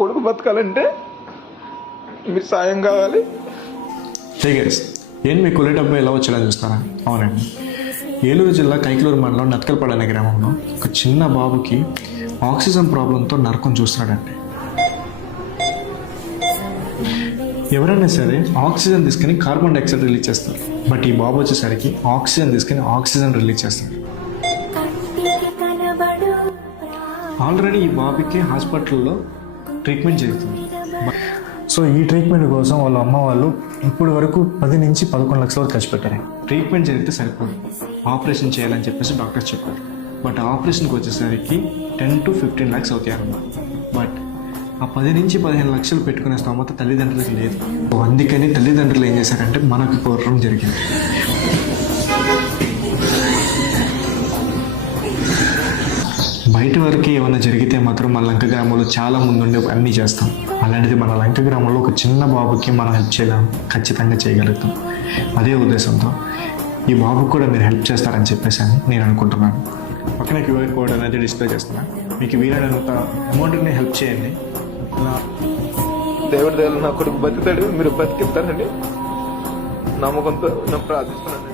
కొడుకు బతకాలంటే మీరు సాయం కావాలి. ఏంటి మీ కులి డబ్బు ఎలా వచ్చేలా చూస్తారా? అవునండి, ఏలూరు జిల్లా కైకలూరు మండలం నత్కల్పాడు అనే గ్రామంలో ఒక చిన్న బాబుకి ఆక్సిజన్ ప్రాబ్లంతో నరకం చూస్తున్నాడండి. ఎవరైనా సరే ఆక్సిజన్ తీసుకుని కార్బన్ డైఆక్సైడ్ రిలీజ్ చేస్తారు, బట్ ఈ బాబు వచ్చేసరికి ఆక్సిజన్ తీసుకుని ఆక్సిజన్ రిలీజ్ చేస్తాడు. ఆల్రెడీ ఈ బాబుకి హాస్పిటల్లో ట్రీట్మెంట్ జరుగుతుంది. సో ఈ ట్రీట్మెంట్ కోసం వాళ్ళ అమ్మ వాళ్ళు ఇప్పుడు వరకు 10 నుంచి 11 లక్షల వరకు ఖర్చు పెట్టారు. ట్రీట్మెంట్ జరిగితే సరిపోదు, ఆపరేషన్ చేయాలని చెప్పేసి డాక్టర్స్ చెప్పారు. బట్ ఆపరేషన్కి వచ్చేసరికి 10 to 15 lakhs అవుతాయన్నమాట. బట్ ఆ 10 నుంచి 15 లక్షలు పెట్టుకునే స్తోమత తల్లిదండ్రులకు లేదు. అందుకని తల్లిదండ్రులు ఏం చేశారంటే మనకు కోరడం జరిగింది. బయట వరకు ఏమైనా జరిగితే మాత్రం మన లంక గ్రామంలో చాలా ముందుండి అన్నీ చేస్తాం. అలాంటిది మన లంక గ్రామంలో ఒక చిన్న బాబుకి మనం హెల్ప్ చేయలేం, ఖచ్చితంగా చేయగలుగుతాం. అదే ఉద్దేశంతో ఈ బాబుకు కూడా మీరు హెల్ప్ చేస్తారని చెప్పేసి నేను అనుకుంటున్నాను. పక్కన క్యూఆర్ కోడ్ అనేది డిస్ప్లే చేస్తున్నాను. మీకు వీలైనంత అమౌంట్ని హెల్ప్ చేయండి. దేవుడి దగ్గర నా కొడుకు బతుకుతాడు, మీరు బతికిస్తానండి నమ్మకంతో నేను ప్రార్థిస్తున్నాను.